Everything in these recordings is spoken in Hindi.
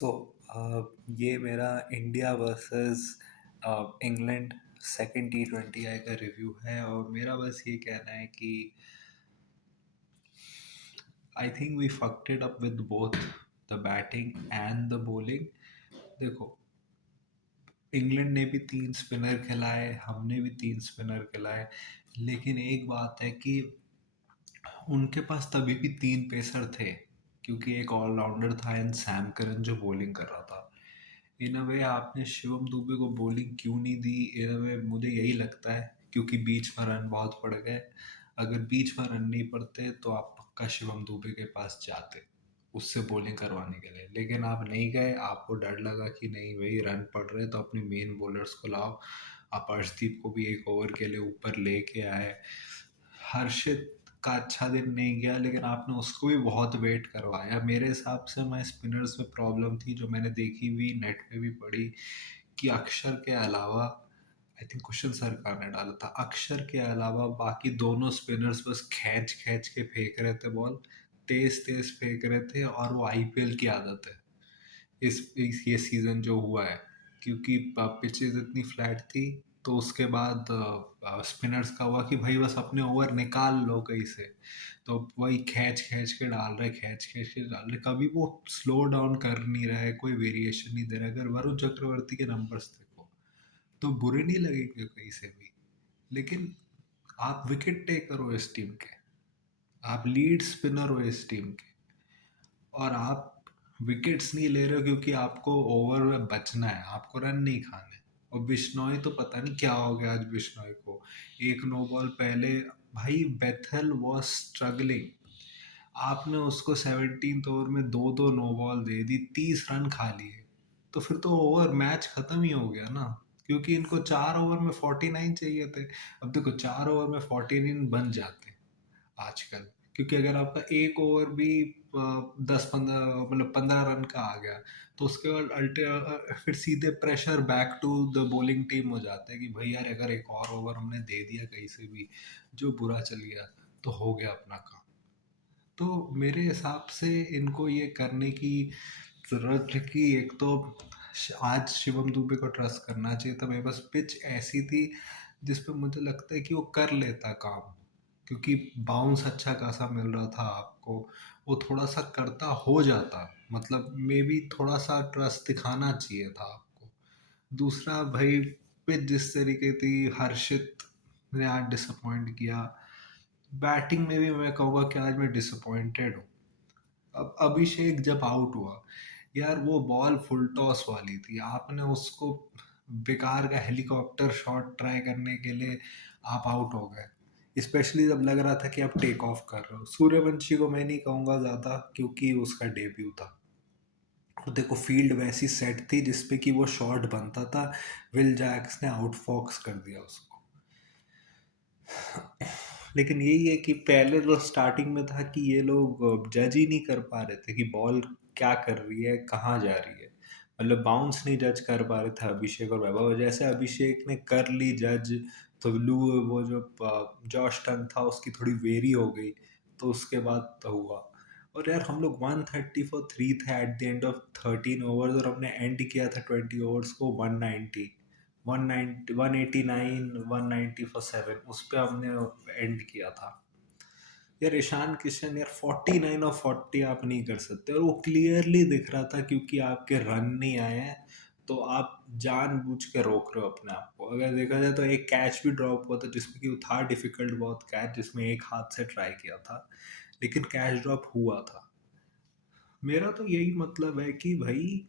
तो ये मेरा India versus England second T20I का रिव्यू है और मेरा बस ये कहना है कि I think we fucked it up with both the batting and the bowling. देखो, इंग्लैंड ने भी 3 स्पिनर खिलाए, हमने भी 3 स्पिनर खिलाए, लेकिन एक बात है कि उनके पास तभी भी 3 पेसर थे क्योंकि एक ऑलराउंडर था इन सैम करन जो बॉलिंग कर रहा था। इन अ वे आपने शिवम दुबे को बॉलिंग क्यों नहीं दी? इन अ वे मुझे यही लगता है क्योंकि बीच में रन बहुत पड़ गए। अगर बीच में रन नहीं पड़ते तो आप पक्का शिवम दुबे के पास जाते उससे बॉलिंग करवाने के लिए, लेकिन आप नहीं गए। आपको डर लगा कि नहीं भाई रन पड़ रहे तो अपने मेन बॉलर्स को लाओ। आप अर्शदीप को भी एक ओवर के लिए ऊपर लेके आए। हर्षित का अच्छा दिन नहीं गया, लेकिन आपने उसको भी बहुत वेट करवाया। मेरे हिसाब से मैं स्पिनर्स में प्रॉब्लम थी जो मैंने देखी हुई नेट पे भी पढ़ी कि अक्षर के अलावा, आई थिंक कुशन सरकार ने डाला था, अक्षर के अलावा बाकी दोनों स्पिनर्स बस खींच खींच के फेंक रहे थे बॉल, तेज तेज फेंक रहे थे। और वो आईपीएल की आदत है इस ये सीज़न जो हुआ है, क्योंकि पिचेस इतनी फ्लैट थी। तो उसके बाद स्पिनर्स का हुआ कि भाई बस अपने ओवर निकाल लो कहीं से, तो वही खींच खींच के डाल रहे, खींच खींच के डाल रहे। कभी वो स्लो डाउन कर नहीं रहा है, कोई वेरिएशन नहीं दे रहा है। अगर वरुण चक्रवर्ती के नंबर्स देखो तो बुरे नहीं लगेंगे कहीं से भी, लेकिन आप विकेट टेकर हो इस टीम के, आप लीड स्पिनर हो इस टीम के, और आप विकेट्स नहीं ले रहे हो क्योंकि आपको ओवर में बचना है, आपको रन नहीं खाने। और बिश्नोई तो पता नहीं क्या हो गया आज बिश्नोई को। एक नो बॉल पहले भाई बेथल वॉज स्ट्रगलिंग, आपने उसको 17th ओवर में दो दो नो बॉल दे दी, 30 रन खा लिए। तो फिर तो ओवर मैच खत्म ही हो गया ना, क्योंकि इनको 4 ओवर में 49 चाहिए थे। अब देखो 4 ओवर में 49 बन जाते आजकल, क्योंकि अगर आपका एक ओवर भी 10-15 मतलब 15 रन का आ गया तो उसके बाद फिर सीधे pressure back to the bowling team हो जाता है कि भाई यार अगर एक और ओवर हमने दे दिया कहीं से भी जो बुरा चल गया तो हो गया अपना काम। तो मेरे हिसाब से इनको ये करने की ज़रूरत है कि एक तो आज शिवम दुबे को ट्रस्ट करना चाहिए था। मेरे पास पिच ऐसी थी जिस पे मुझे लगता है कि वो कर लेता काम, क्योंकि बाउंस अच्छा खासा मिल रहा था आपको, वो थोड़ा सा करता हो जाता। मतलब मे बी थोड़ा सा ट्रस्ट दिखाना चाहिए था आपको। दूसरा भाई, पिच जिस तरीके थी, हर्षित ने आज डिसअपॉइंट किया। बैटिंग में भी मैं कहूँगा कि आज मैं डिसअपॉइंटेड हूँ। अब अभिषेक जब आउट हुआ, यार वो बॉल फुल टॉस वाली थी, आपने उसको बेकार का हेलीकॉप्टर शॉट ट्राई करने के लिए आप आउट हो गए, स्पेशली जब लग रहा था कि आप टेक ऑफ कर रहे हो। सूर्यवंशी को मैं नहीं कहूँगा ज़्यादा क्योंकि उसका डेब्यू था, और देखो फील्ड वैसी सेट थी जिसपे कि वो शॉट बनता था। विल जैक्स ने आउट फॉक्स कर दिया उसको। लेकिन यही है कि पहले तो स्टार्टिंग में था कि ये लोग जज ही नहीं कर पा रहे थे कि बॉल क्या कर रही है, कहाँ जा रही है। मतलब बाउंस नहीं जज कर पा रहे थे अभिषेक और वैभव। जैसे अभिषेक ने कर ली जज, तो लू वो जो जॉश टंग था उसकी थोड़ी वेरी हो गई, तो उसके बाद तो हुआ। और यार हम लोग 130 for 3 थे at the end of 13 overs, और हमने एंड किया था 20 ओवर्स को 190, 190, 189, 190 for 7, उस पर हमने एंड किया था। यार ईशान किशन, यार 49 और 40 आप नहीं कर सकते, और वो क्लियरली दिख रहा था क्योंकि आपके रन नहीं आए हैं, तो आप जानबूझ के रोक रहे हो अपने आप को। अगर देखा जाए तो एक कैच भी ड्रॉप हुआ था जिसमें कि वो था डिफिकल्ट बहुत कैच, जिसमें एक हाथ से ट्राई किया था, लेकिन कैच ड्रॉप हुआ था। मेरा तो यही मतलब है कि भाई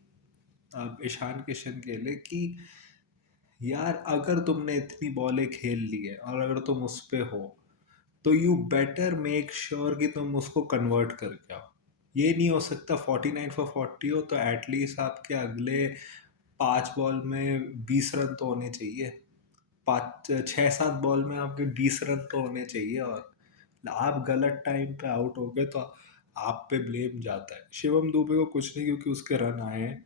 अब ईशान किशन के लिए कि यार अगर तुमने इतनी बॉलें खेल ली है और अगर तुम उस पे हो, तो यू बेटर मेक श्योर कि तुम उसको कन्वर्ट करके आओ। ये नहीं हो सकता 49 for 40 हो तो एटलीस्ट आपके अगले 5 बॉल में 20 रन तो होने चाहिए। 5 6 7 बॉल में आपके 20 रन तो होने चाहिए, और आप गलत टाइम पे आउट हो गए तो आप पे ब्लेम जाता है। शिवम दुबे को कुछ नहीं क्योंकि उसके रन आए हैं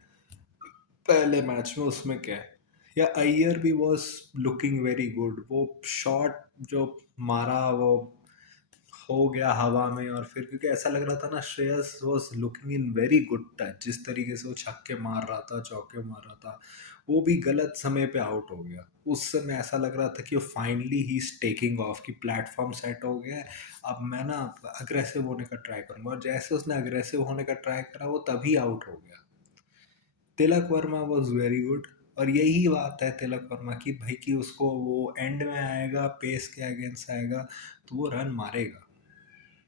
पहले मैच में, उसमें क्या है। या अय्यर भी वॉज लुकिंग वेरी गुड, वो शॉट जो मारा वो हो गया हवा में, और फिर क्योंकि ऐसा लग रहा था ना, Shreyas was looking in very good touch, जिस तरीके से वो छक्के मार रहा था, चौके मार रहा था, वो भी गलत समय पे आउट हो गया। उस समय ऐसा लग रहा था कि वो finally he is taking of, की प्लेटफॉर्म सेट हो गया है, अब मैं ना अग्रेसिव होने का ट्राई करूंगा, और जैसे उसने अग्रेसिव होने का ट्राई करा वो तभी आउट हो गया। Tilak Varma was very good, और यही बात है तिलक वर्मा की भाई, कि उसको वो एंड में आएगा, पेस के अगेंस्ट आएगा तो वो रन मारेगा।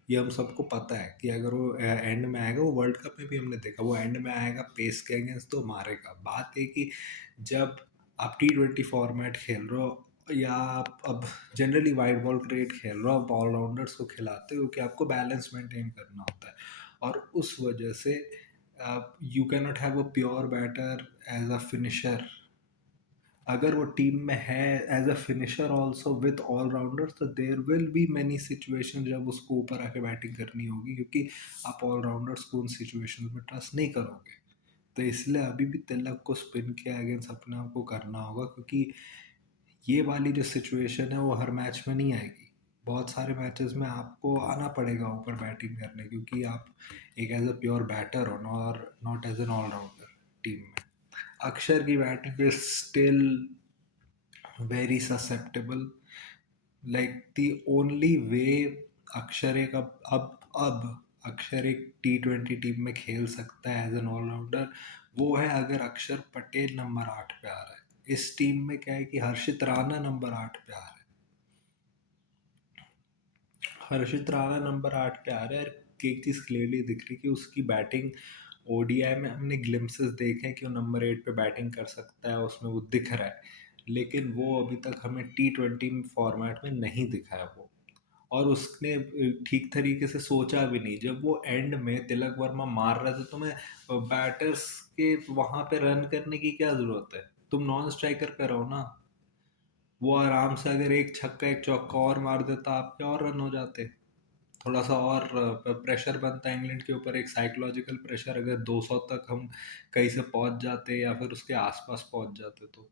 ये हम सबको पता है कि अगर वो एंड में आएगा, वो वर्ल्ड कप में भी हमने देखा, वो एंड में आएगा पेस के अगेंस्ट तो मारेगा। बात है कि जब आप T20 फॉर्मेट खेल रहे हो, या आप अब जनरली वाइड बॉल क्रिकेट खेल रहे हो, आप ऑलराउंडर्स को खिलाते हो कि आपको बैलेंस मेंटेन करना होता है, और उस वजह से you can not have a pure batter as a finisher. अगर वो टीम में है as a finisher also with allrounders, तो there will be many situation जब उसको ऊपर आके बैटिंग करनी होगी, क्योंकि आप ऑलराउंडर्स को उन सिचुएशन में ट्रस्ट नहीं करोगे। तो इसलिए अभी भी तिलक को स्पिन के अगेंस्ट अपने आप को करना होगा, क्योंकि ये वाली जो सिचुएशन है वो हर मैच में नहीं आएगी। बहुत सारे मैचेस में आपको आना पड़ेगा ऊपर बैटिंग करने, क्योंकि आप एक एज अ प्योर बैटर हो, और not as an allrounder team में। अक्षर की batting is still very susceptible. Like the only way अक्षर एक अब अक्षर एक T20 टीम में खेल सकता है एज एन ऑलराउंडर, वो है अगर अक्षर पटेल नंबर 8 पे आ रहा है। इस टीम में क्या है कि हर्षित राणा नंबर 8 पे आ रहा है। हर्षित राणा नंबर 8 पे आ रहा है, एक चीज़ क्लियरली दिख रही है कि उसकी बैटिंग ओडीआई में हमने ग्लिम्सेस देखे कि वो नंबर 8 पे बैटिंग कर सकता है, उसमें वो दिख रहा है, लेकिन वो अभी तक हमें T20 फॉर्मेट में नहीं दिखा है वो। और उसने ठीक तरीके से सोचा भी नहीं। जब वो एंड में तिलक वर्मा मार रहे थे, तुम्हें बैटर्स के वहां पे रन करने की क्या जरूरत है? तुम नॉन स्ट्राइकर पे रहो ना। वो आराम से अगर एक छक्का एक चौका और मार देता, आपके और रन हो जाते। थोड़ा सा और प्रेशर बनता है इंग्लैंड के ऊपर, एक साइकोलॉजिकल प्रेशर, अगर 200 तक हम कहीं से पहुंच जाते या फिर उसके आसपास पहुंच जाते तो।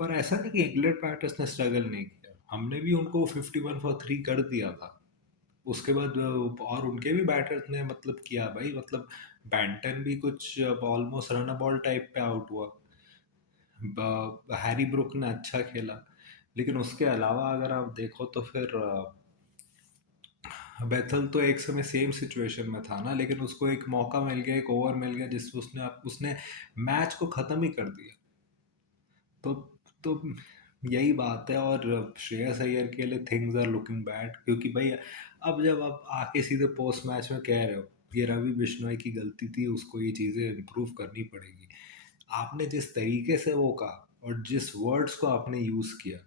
और ऐसा नहीं कि इंग्लैंड बैटर्स ने स्ट्रगल नहीं किया, हमने भी उनको 51 फॉर 3 कर दिया था। उसके बाद और उनके भी बैटर्स ने मतलब किया भाई, मतलब बैंटन भी कुछ ऑलमोस्ट रन बॉल टाइप पे आउट हुआ, हैरी ब्रुक ने अच्छा खेला, लेकिन उसके अलावा अगर आप देखो तो फिर बेथल तो एक समय सेम सिचुएशन में था ना, लेकिन उसको एक मौका मिल गया, एक ओवर मिल गया जिससे उसने मैच को ख़त्म ही कर दिया। तो तो यही बात है। और श्रेयस अय्यर के लिए थिंग्स आर लुकिंग बैड, क्योंकि भाई अब जब आप आके सीधे पोस्ट मैच में कह रहे हो ये रवि बिश्नोई की गलती थी, उसको ये चीज़ें इम्प्रूव करनी पड़ेगी, आपने जिस तरीके से वो कहा और जिस वर्ड्स को आपने यूज़ किया,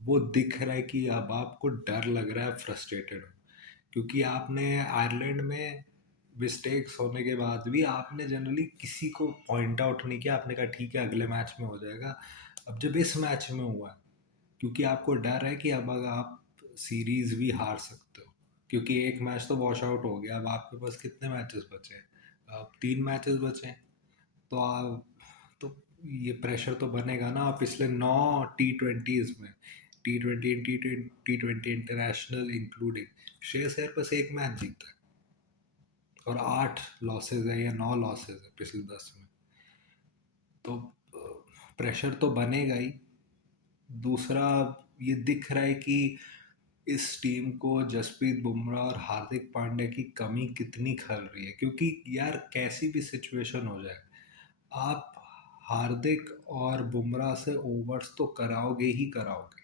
वो दिख रहा है कि अब आपको डर लग रहा है, फ्रस्ट्रेटेड हो, क्योंकि आपने आयरलैंड में मिस्टेक्स होने के बाद भी आपने जनरली किसी को पॉइंट आउट नहीं किया, आपने कहा ठीक है अगले मैच में हो जाएगा। अब जब इस मैच में हुआ, क्योंकि आपको डर है कि अब अगर आप सीरीज भी हार सकते हो, क्योंकि एक मैच तो वॉश आउट हो गया, अब आपके पास कितने मैचेस बचे हैं? अब 3 मैचेस बचे हैं। तो आप तो ये प्रेशर तो बनेगा ना। पिछले 9 T20s में, T20 international including, Shreyas Iyer बस एक मैच जीता है, और 8 लॉसेज है या 9 लॉसेज है पिछले 10 में। तो प्रेशर तो बनेगा ही। दूसरा, ये दिख रहा है कि इस टीम को जसप्रीत बुमराह और हार्दिक पांड्या की कमी कितनी खल रही है, क्योंकि यार कैसी भी सिचुएशन हो जाए, आप हार्दिक और बुमराह से ओवर्स तो कराओगे ही कराओगे,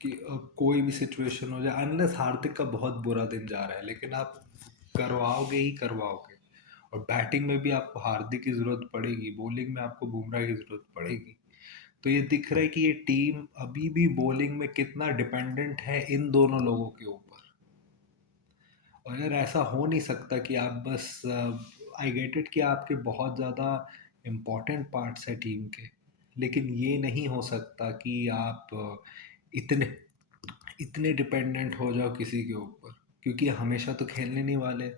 कि कोई भी सिचुएशन हो जाए, अनलेस हार्दिक का बहुत बुरा दिन जा रहा है, लेकिन आप करवाओगे ही करवाओगे। और बैटिंग में भी आपको हार्दिक की ज़रूरत पड़ेगी, बॉलिंग में आपको बुमराह की ज़रूरत पड़ेगी। तो ये दिख रहा है कि ये टीम अभी भी बॉलिंग में कितना डिपेंडेंट है इन दोनों लोगों के ऊपर। और यार ऐसा हो नहीं सकता कि आप बस, आई गेट इट कि आपके बहुत ज़्यादा इम्पोर्टेंट पार्ट्स हैं टीम के, लेकिन ये नहीं हो सकता कि आप इतने इतने डिपेंडेंट हो जाओ किसी के ऊपर, क्योंकि हमेशा तो खेलने नहीं वाले।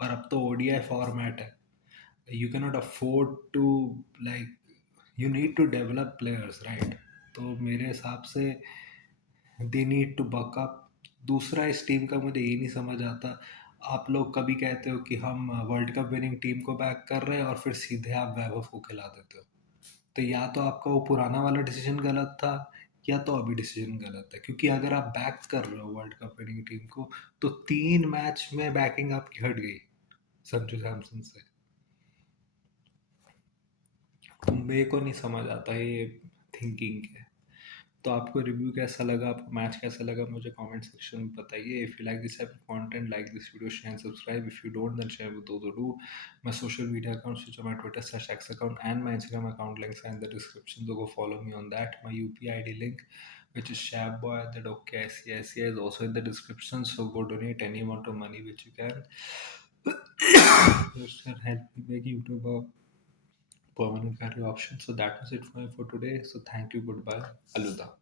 और अब तो ओडीआई फॉर्मेट है, you can not afford to, like, you need to develop players, right? तो मेरे हिसाब से they need to buck up. दूसरा, इस टीम का मुझे ये नहीं समझ आता, आप लोग कभी कहते हो कि हम वर्ल्ड कप विनिंग टीम को बैक कर रहे हैं और फिर सीधे आप वैभव को खिला देते हो। तो या तो आपका वो पुराना वाला डिसीजन गलत था, या तो अभी डिसीजन गलत है, क्योंकि अगर आप बैक कर रहे हो वर्ल्ड कप विनिंग टीम को, तो 3 मैच में बैकिंग आपकी हट गई संजू सैमसन से। मेरे को नहीं समझ आता ये थिंकिंग है। तो आपको रिव्यू कैसा लगा, आपको मैच कैसा लगा, मुझे कमेंट सेक्शन में बताइए। If you like this type of content, like this video, share and subscribe. If you don't, then share with those who do. My social media accounts, which are my Twitter/X account and my Instagram account, links are in the description, so go follow me on that. My UPI ID link, which is shabboy@okicici, is also in the description, so go donate any amount of money which you can. Just can help me make YouTube a permanent career option. So that was it for today. So thank you, goodbye, Aluda.